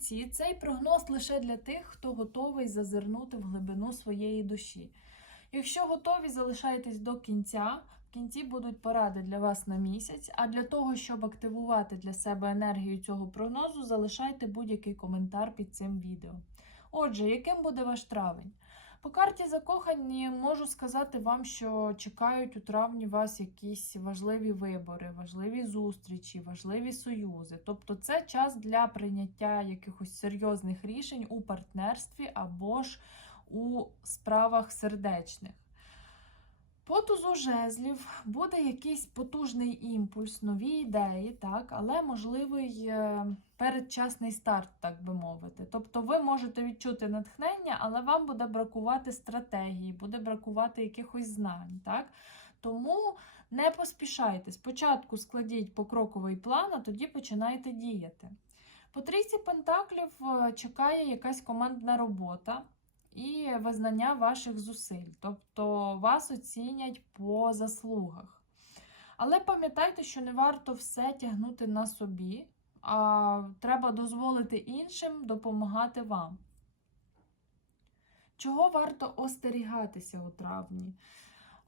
тільці, цей прогноз лише для тих, хто готовий зазирнути в глибину своєї душі. Якщо готові, залишайтесь до кінця. В кінці будуть поради для вас на місяць. А для того, щоб активувати для себе енергію цього прогнозу, залишайте будь-який коментар під цим відео. Отже, яким буде ваш травень? По карті закохані можу сказати вам, що чекають у травні вас якісь важливі вибори, важливі зустрічі, важливі союзи. Тобто це час для прийняття якихось серйозних рішень у партнерстві або ж у справах сердечних. По тузу жезлів буде якийсь потужний імпульс, нові ідеї, так, але можливий е, передчасний старт, так би мовити. Тобто ви можете відчути натхнення, але вам буде бракувати стратегії, буде бракувати якихось знань. Так? Тому не поспішайте. Спочатку складіть покроковий план, а тоді починайте діяти. По трійці пентаклів е, чекає якась командна робота і визнання ваших зусиль. Тобто вас оцінять по заслугах. Але пам'ятайте, що не варто все тягнути на собі, а треба дозволити іншим допомагати вам. Чого варто остерігатися у травні?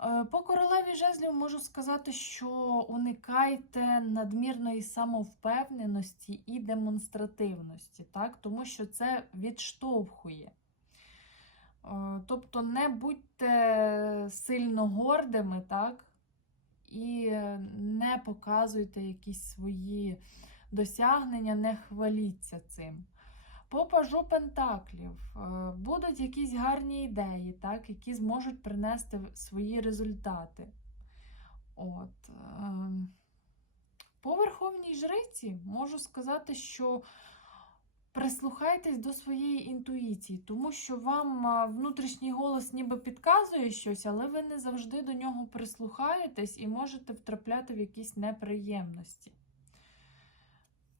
Е, По королеві жезлів можу сказати, що уникайте надмірної самовпевненості і демонстративності, так? тому що це відштовхує. Е, Тобто не будьте сильно гордими, так? І не показуйте якісь свої досягнення, не хваліться цим. По пажу Пентаклів е, будуть якісь гарні ідеї, так, які зможуть принести свої результати. От. ем, По Верховній Жриці можу сказати, що прислухайтесь до своєї інтуїції, тому що вам внутрішній голос ніби підказує щось, але ви не завжди до нього прислухаєтесь і можете втрапляти в якісь неприємності.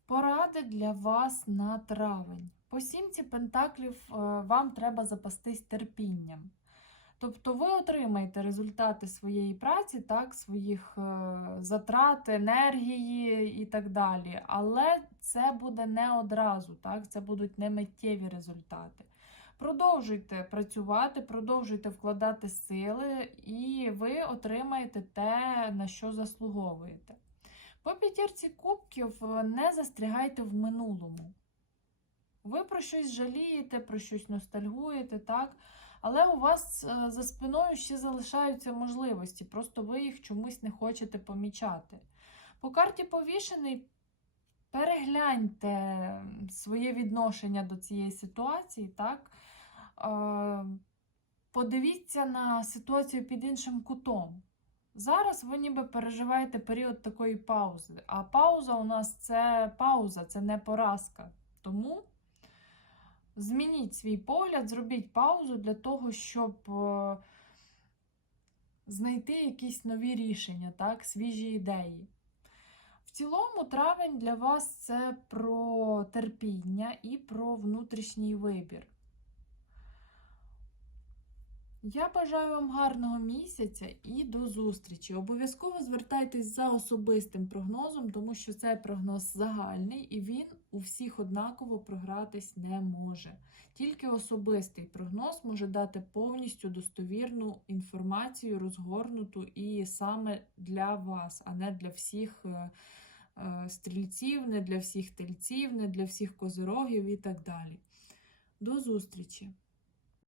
Поради для вас на травень. По сімці пентаклів е, вам треба запастись терпінням. Тобто ви отримаєте результати своєї праці, так, своїх е, затрат, енергії і так далі. Але це буде не одразу, так, це будуть не миттєві результати. Продовжуйте працювати, продовжуйте вкладати сили, і ви отримаєте те, на що заслуговуєте. По п'ятірці кубків е, не застрягайте в минулому. Ви про щось жалієте, про щось ностальгуєте, так? Але у вас е, за спиною ще залишаються можливості, просто ви їх чомусь не хочете помічати. По карті повішений перегляньте своє відношення до цієї ситуації, так? Е, Подивіться на ситуацію під іншим кутом. Зараз ви ніби переживаєте період такої паузи. А пауза у нас це пауза, це не поразка. Тому змініть свій погляд, зробіть паузу для того, щоб е, знайти якісь нові рішення, так, свіжі ідеї. В цілому, травень для вас це про терпіння і про внутрішній вибір. Я бажаю вам гарного місяця і до зустрічі. Обов'язково звертайтесь за особистим прогнозом, тому що це прогноз загальний і він у всіх однаково програтись не може. Тільки особистий прогноз може дати повністю достовірну інформацію, розгорнуту і саме для вас, а не для всіх е, е, стрільців, не для всіх тельців, не для всіх козирогів і так далі. До зустрічі!